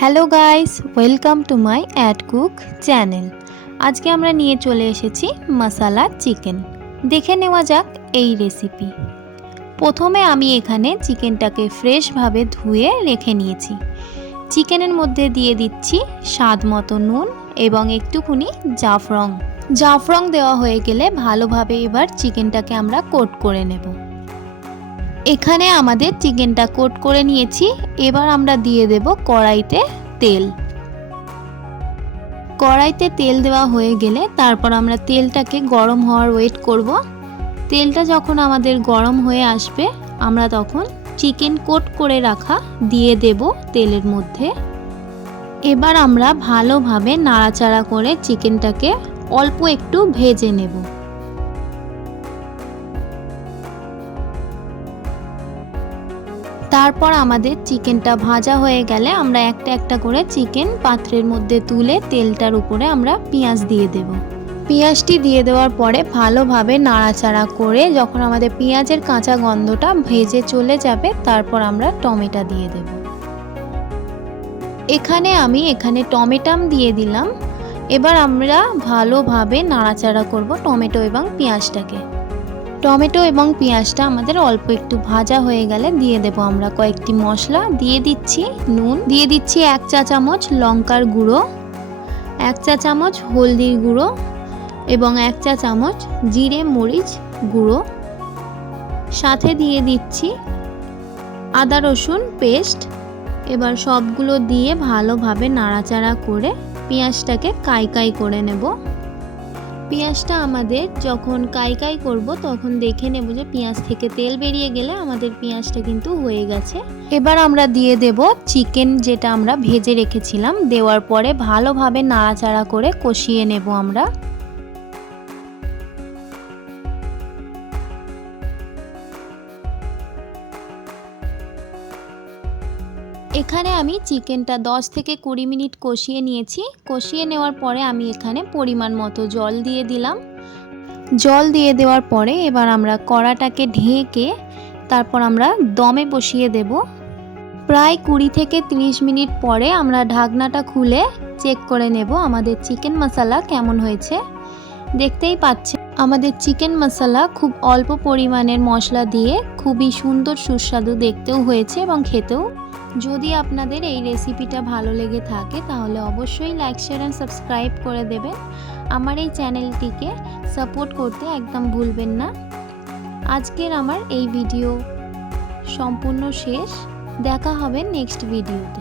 Hello guys, welcome to my add cook channel. আজকে আমরা নিয়ে চলে এসেছি মশালা চিকেন। দেখে নেওয়া যাক এই রেসিপি। প্রথমে আমি এখানে চিকেনটাকে ফ্রেশভাবে ধুয়ে রেখে নিয়েছি। চিকেনের মধ্যে দিয়ে দিচ্ছি স্বাদ মতো নুন এবং একটুখানি জাফরং দেওয়া হয়ে গেলে ভালোভাবে এবার চিকেনটাকে আমরা কোট করে নেব। এখানে আমাদের চিকেনটা কোট করে নিয়েছি। এবার আমরা দিয়ে দেব কড়াইতে তেল। কড়াইতে তেল দেওয়া হয়ে গেলে তারপর আমরা তেলটাকে গরম হওয়ার ওয়েট করব। তেলটা যখন আমাদের গরম হয়ে আসবে আমরা তখন চিকেন কোট করে রাখা দিয়ে দেব তেলের মধ্যে। এবার আমরা ভালোভাবে নাড়াচাড়া করে চিকেনটাকে অল্প একটু ভেজে নেব। তারপর আমাদের চিকেনটা ভাজা হয়ে গেলে আমরা একটা একটা করে চিকেন পাত্রের মধ্যে তুলে তেলটার উপরে আমরা পেঁয়াজ দিয়ে দেব। পেঁয়াজটি দিয়ে দেওয়ার পরে ভালোভাবে নাড়াচাড়া করে যখন আমাদের পেঁয়াজের কাঁচা গন্ধটা ভেজে চলে যাবে তারপর আমরা টমেটো দিয়ে দেব। আমি টমেটাম দিয়ে দিলাম। এবার আমরা ভালোভাবে নাড়াচাড়া করব টমেটো এবং পেঁয়াজটাকে। টমেটো এবং পেঁয়াজটা আমাদের অল্প একটু ভাজা হয়ে গেলে দিয়ে দেব আমরা কয়েকটি মশলা। দিয়ে দিচ্ছি নুন, দিয়ে দিচ্ছি 1 চা চামচ লঙ্কার গুঁড়ো, 1 চা চামচ হলদির গুঁড়ো এবং 1 চা চামচ জিরে মরিচ গুঁড়ো। সাথে দিয়ে দিচ্ছি আদা রসুন পেস্ট। এবার সবগুলো দিয়ে ভালোভাবে নাড়াচাড়া করে পেঁয়াজটাকে কাই করে নেব। পেঁয়াজটা আমাদের যখন কাই করব তখন দেখে নেব যে পেঁয়াজ থেকে তেল বেরিয়ে গেলে আমাদের পেঁয়াজটা কিন্তু হয়ে গেছে। এবার আমরা দিয়ে দেব চিকেন যেটা আমরা ভেজে রেখেছিলাম। দেওয়ার পরে ভালোভাবে নাড়াচাড়া করে কষিয়ে নেব আমরা। এখানে আমি চিকেনটা 10 থেকে 20 মিনিট কষিয়ে নিয়েছি। কষিয়ে নেওয়ার পরে আমি এখানে পরিমাণ মতো জল দিয়ে দিলাম। জল দিয়ে দেওয়ার পরে এবার আমরা কড়াটাকে ঢেকে তারপর আমরা দমে বসিয়ে দেব। প্রায় 20 থেকে 30 মিনিট পরে আমরা ঢাকনাটা খুলে চেক করে নেব আমাদের চিকেন মশলা কেমন হয়েছে। দেখতেই পাচ্ছেন আমাদের চিকেন মশলা খুব অল্প পরিমাণের মশলা দিয়ে খুবই সুন্দর সুস্বাদু দেখতেও হয়েছে এবং খেতেও। যদি আপনাদের এই রেসিপিটা ভালো লেগে থাকে তাহলে অবশ্যই লাইক শেয়ার অ্যান্ড সাবস্ক্রাইব করে দেবেন। আমার এই চ্যানেলটিকে সাপোর্ট করতে একদম ভুলবেন না। আজকের আমার এই ভিডিও সম্পূর্ণ শেষ। দেখা হবে নেক্সট ভিডিওতে।